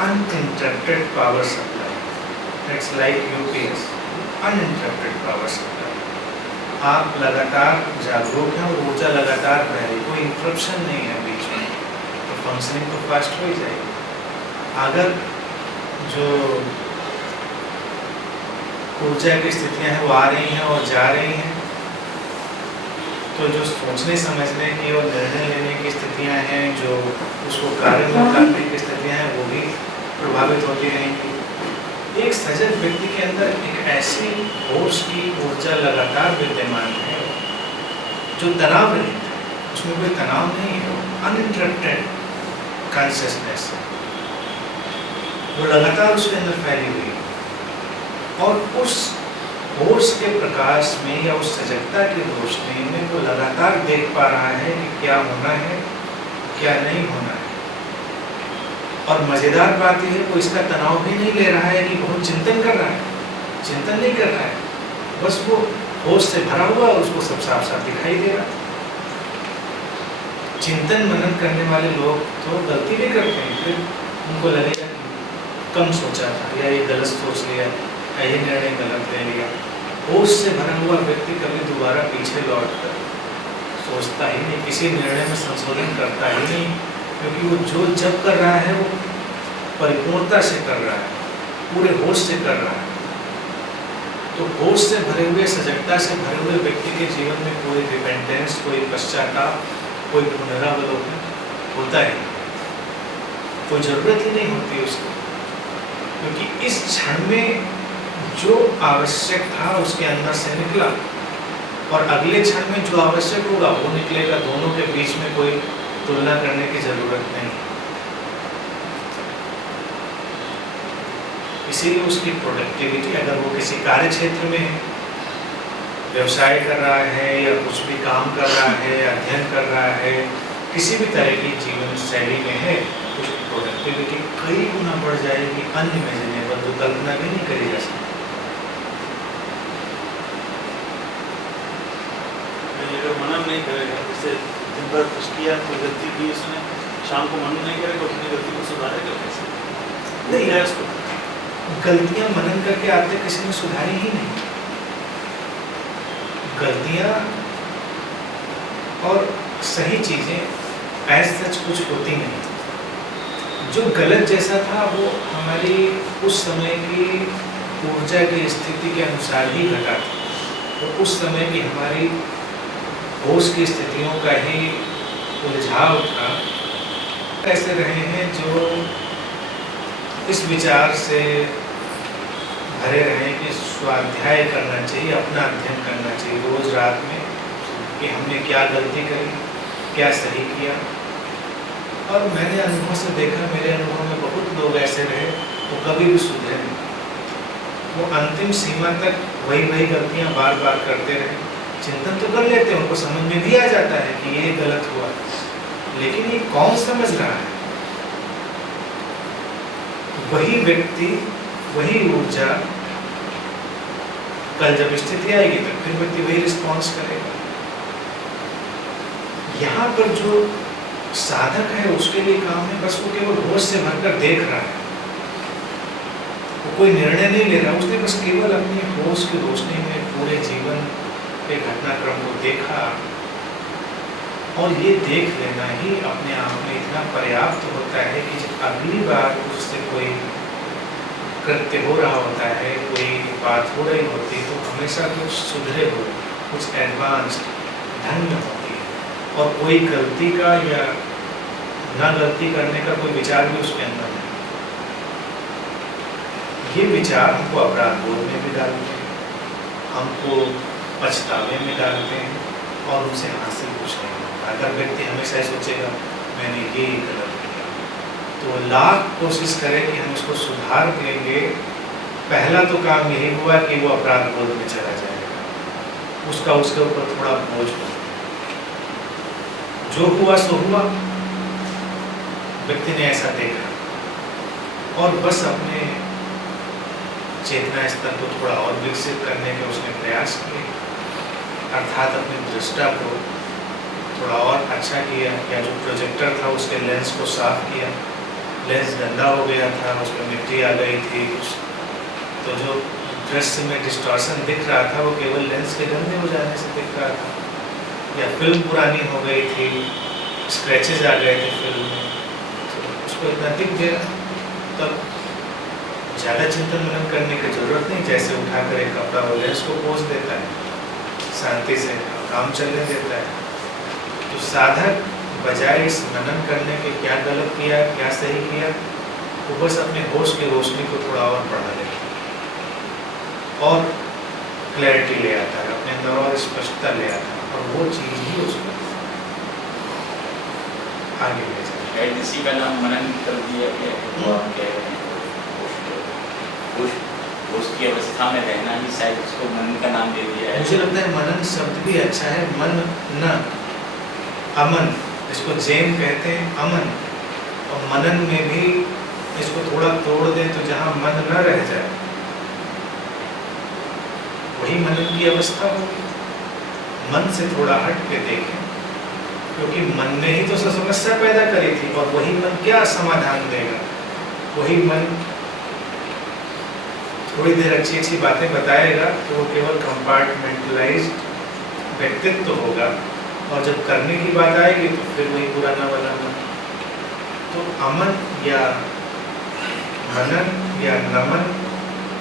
uninterrupted power supply. It's like UPS, uninterrupted power supply. आप लगातार जागरूक हैं और ऊर्जा लगातार बह रही, कोई इंटरप्शन नहीं है बीच में, तो फंक्शनिंग तो फास्ट हो ही जाएगी। अगर जो ऊर्जा की स्थितियां हैं वो आ रही हैं और जा रही हैं, तो जो सोचने समझने की और निर्णय लेने की स्थितियां हैं, जो उसको कार्य में उतारने की स्थितियां हैं, वो भी प्रभावित होती रहेंगी। एक सजग व्यक्ति के अंदर एक ऐसी होश की ऊर्जा लगातार विद्यमान है जो तनाव रहित है, उसमें कोई तनाव नहीं है, अनइंटरप्टेड कॉन्शियसनेस वो लगातार उसके अंदर फैली हुई है। और उस होश के प्रकाश में या उस सजगता की रोशनी में वो लगातार देख पा रहा है कि क्या होना है, क्या नहीं होना है। और मजेदार बात यह है, वो इसका तनाव भी नहीं ले रहा है कि बहुत चिंतन कर रहा है, चिंतन नहीं कर रहा है, बस वो होश से भरा हुआ और उसको सब साफ साफ दिखाई दे रहा है। चिंतन मनन करने वाले लोग तो गलती भी करते हैं, फिर उनको लगेगा कि कम सोचा था, या ये गलत सोच लिया, या ये निर्णय गलत ले लिया। होश से भरा हुआ व्यक्ति कभी दोबारा पीछे लौट कर सोचता ही नहीं, किसी निर्णय में संशोधन करता ही नहीं, क्योंकि वो जो जब कर रहा है वो परिपूर्णता से कर रहा है, पूरे होश से कर रहा है। तो होश से भरे हुए, सजगता से भरे हुए व्यक्ति के जीवन में कोई रिपेंटेंस, कोई पश्चाताप, कोई पुनरावलोकन होता है, कोई जरूरत ही नहीं होती उसको, क्योंकि इस क्षण में जो आवश्यक था उसके अंदर से निकला, और अगले क्षण में जो आवश्यक होगा वो निकलेगा। दोनों के बीच में कोई तुलना करने की जरूरत नहीं। इसीलिए उसकी प्रोडक्टिविटी, अगर वो किसी कार्य क्षेत्र में है, व्यवसाय कर रहा है या कुछ भी काम कर रहा है, अध्ययन कर रहा है, किसी भी तरह की जीवन शैली में है, तो उसकी प्रोडक्टिविटी कई गुना बढ़ जाएगी, अनइमेजिनेबल, जो कल्पना भी नहीं करी जा सकती। मनन नहीं करेगा, जैसे दिन भर कुछ किया, कोई गलती की उसने, शाम को मनन नहीं करेगा, उसने गलती को सुधारेगा कैसे? नहीं है उसको, गलतियां मनन करके आते किसी ने सुधारी ही नहीं। गलतियां और सही चीजें ऐसा सच कुछ होती नहीं। जो गलत जैसा था वो हमारी उस समय की ऊर्जा की स्थिति के अनुसार ही घटा था, तो उस समय की हमारी होश की स्थितियों का ही उलझाव था। ऐसे रहे हैं जो इस विचार से भरे रहे कि स्वाध्याय करना चाहिए, अपना अध्ययन करना चाहिए रोज रात में, कि हमने क्या गलती करी, क्या सही किया। और मैंने अनुभव से देखा, मेरे अनुभव में बहुत लोग ऐसे रहे वो कभी भी सुधरे नहीं, वो अंतिम सीमा तक वही गलतियां बार बार करते रहे। चिंतन तो कर लेते हैं, उनको समझ में भी आ जाता है कि ये गलत हुआ, लेकिन ये कौन समझ रहा है? वही व्यक्ति, वही ऊर्जा, कल जब स्थिति आएगी तो फिर व्यक्ति वही रिस्पॉन्स करेगा। यहाँ पर जो साधक है उसके लिए काम है, बस वो केवल होश से भरकर देख रहा है, वो कोई निर्णय नहीं ले रहा, उसने बस केवल अपनी होश की रोशनी में पूरे जीवन के घटनाक्रम को देखा। और ये देख लेना ही अपने आप में इतना पर्याप्त होता है कि जब अगली बार उससे कोई कृत्य हो रहा होता है, कोई बात हो रही होती है, तो हमेशा कुछ सुधरे हो, कुछ एडवांस्ड ढंग में होती है, और कोई गलती का या ना गलती करने का कोई विचार भी उसके अंदर नहीं। ये विचार हमको अपराध बोध में भी डालते हैं, हमको पछतावे में डालते हैं, और उनसे हासिल कुछ नहीं होता। अगर व्यक्ति हमेशा सोचेगा मैंने ये गलत किया, तो लाख कोशिश करे कि हम इसको सुधार देंगे, पहला तो काम यही हुआ कि वो अपराध बोध में चला जाएगा, उसका उसके ऊपर थोड़ा बोझ हो, जो हुआ सो हुआ, व्यक्ति ने ऐसा देखा, और बस अपने चेतना स्तर को थोड़ा और विकसित करने के उसने प्रयास किए, अर्थात अपनी दृष्टा को थोड़ा और अच्छा किया, या जो प्रोजेक्टर था उसके लेंस को साफ किया, लेंस गंदा हो गया था, उसमें मिट्टी आ गई थी कुछ, तो जो दृश्य में डिस्टॉर्शन दिख रहा था वो केवल लेंस के गंदे हो जाने से दिख रहा था, या फिल्म पुरानी हो गई थी, स्क्रैचेज आ गए थे फिल्म में, तो उसको इतना दिख गया। तब ज़्यादा चिंतन मनन करने की ज़रूरत नहीं, जैसे उठाकर एक कपड़ा हो लेंस को पोंछ देता है, शांति से काम चलने देता है। तो साधक बजाय इस मनन करने के क्या गलत किया क्या सही किया, वो बस अपने होश की रोशनी को थोड़ा और बढ़ा लेता है और क्लैरिटी ले आता है, अपने अंदर और स्पष्टता ले आता है, और वो चीज़ ही उसको आगे ले जाए। शायद इसी का नाम मनन कर दिया गया है, वो आप कह रहे हैं। उसकी अवस्था में रहना ही शायद उसको मनन का नाम दे दिया है। मुझे लगता है मनन शब्द भी अच्छा है, मन न अमन, इसको जैन कहते हैं अमन, और मनन में भी इसको थोड़ा तोड़ दें तो जहाँ मन न रह जाए वही मनन की अवस्था होगी। मन से थोड़ा हट के देखें, क्योंकि मन ने ही तो समस्या पैदा करी थी, और वही मन क्या समाधान देगा। वही मन थोड़ी देर अच्छी अच्छी बातें बताएगा तो वो केवल कंपार्टमेंटलाइज्ड व्यक्तित्व तो होगा, और जब करने की बात आएगी तो फिर वही पुराना वाला मन। तो अमन या मनन या नमन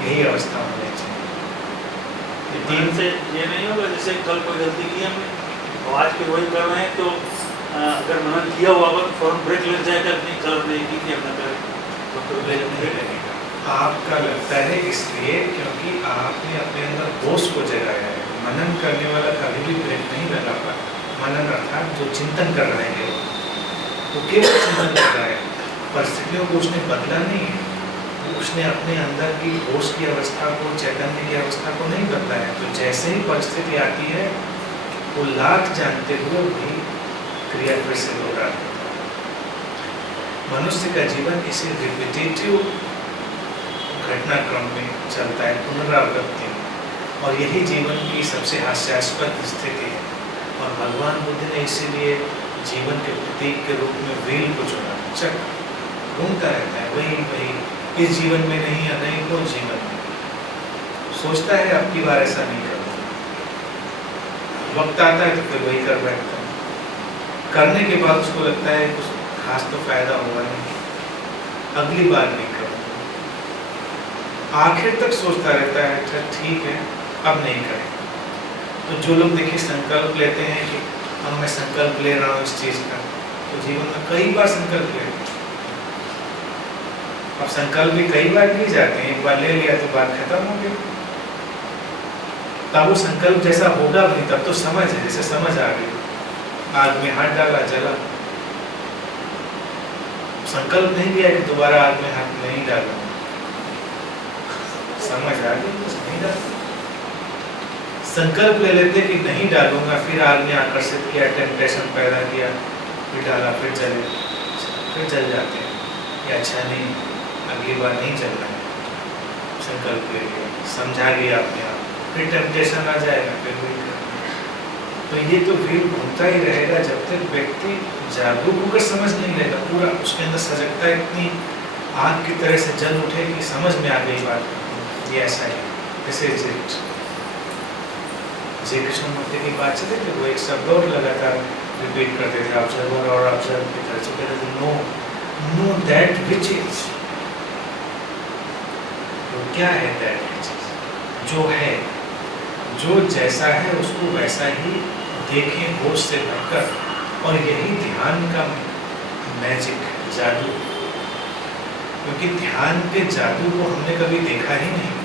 यही अवस्था होनी चाहिए। तीन से ये नहीं होगा जैसे कल कोई गलती की हमने और आज फिर वही कर रहे हैं, तो अगर मनन किया हुआ अगर फौरन ब्रेक लग जाएगा, नहीं कल नहीं की थी हमने तो ब्रेक नहीं लगेगा। आपका लगता है इसलिए क्योंकि आपने अपने अंदर होश को जगाया है। मनन करने वाला कभी भी ब्रेक नहीं लगा पाता। मनन अर्थात जो चिंतन कर रहे हैं वो केवल चिंतन कर रहा है, परिस्थितियों को उसने बदला नहीं है, उसने अपने अंदर की होश की अवस्था को, चैतन्य की अवस्था को नहीं बदला है। तो जैसे ही परिस्थिति आती है वो लाख जानते हुए भी क्रिया फिर से दोहरा देता है। मनुष्य का जीवन इसी रिपीटेटिव घटनाक्रम में चलता है, पुनरावृत्ति में, और यही जीवन की सबसे हास्यास्पद स्थिति है। और भगवान बुद्ध ने इसीलिए जीवन के प्रतीक के रूप में व्हील को चुना। चक्र घूमता रहता है, वही वही इस जीवन में नहीं या नहीं को जीवन में सोचता है अब की बार ऐसा नहीं करूँगा, वक्त आता है तो फिर वही कर बैठता है। करने के बाद उसको लगता है कुछ खास तो फायदा होगा नहीं, अगली बार नहीं करूँगा। आखिर तक सोचता रहता है अच्छा ठीक है अब नहीं करेंगे। तो जो लोग देखिए संकल्प लेते हैं कि अब मैं संकल्प ले रहा हूँ इस चीज़ का, तो जीवन में कई बार संकल्प ले, अब संकल्प भी कई बार लिए जाते हैं, एक बार ले लिया तो बात खत्म हो गई। तब वो संकल्प जैसा होगा नहीं, तब तो समझ है, जैसे समझ आ गई, आग में हाथ डाला जला। संकल्प नहीं लिया कि दोबारा आग में हाथ नहीं डालूंगा, समझ आ गई तो नहीं डालूंगा। संकल्प ले लेते कि नहीं डालूंगा, फिर आग ने आकर्षित किया, टेम्पटेशन पैदा किया, फिर डाला, फिर जले, फिर जल जाते हैं। ये अच्छा नहीं, अगली बार नहीं चलना है। संकल्प ले लिया, समझा लिया अपने आप, फिर टेम्पटेशन आ जाएगा, फिर वही करना। तो ये तो व्हील घूमता ही रहेगा जब तक व्यक्ति जागरूक होकर समझ नहीं लेगा। पूरा उसके अंदर सजगता इतनी आग की तरह से जल उठे कि समझ में आ गई बात, ये ऐसा है, this is it. Shri Krishnamurti की बात चलते थे, वो एक शब्द और लगातार रिपीट करते थे, ऑब्जर्वर और ऑब्जर्व की तरह से कहते थे, नो दैट विच इज। वो क्या है दैट विच इज? जो है, जो जैसा है उसको वैसा ही देखें होश से भरकर, और यही ध्यान का मैजिक, जादू। क्योंकि ध्यान के जादू को हमने कभी देखा ही नहीं।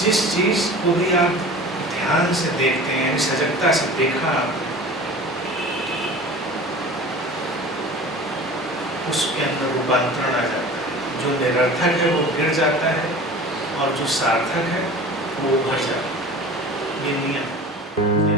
जिस चीज को भी आप ध्यान से देखते हैं, सजगता से देखा, उसके अंदर रूपांतरण आ जाता है। जो निरर्थक है वो गिर जाता है, और जो सार्थक है वो उभर जाता है। ये नियम।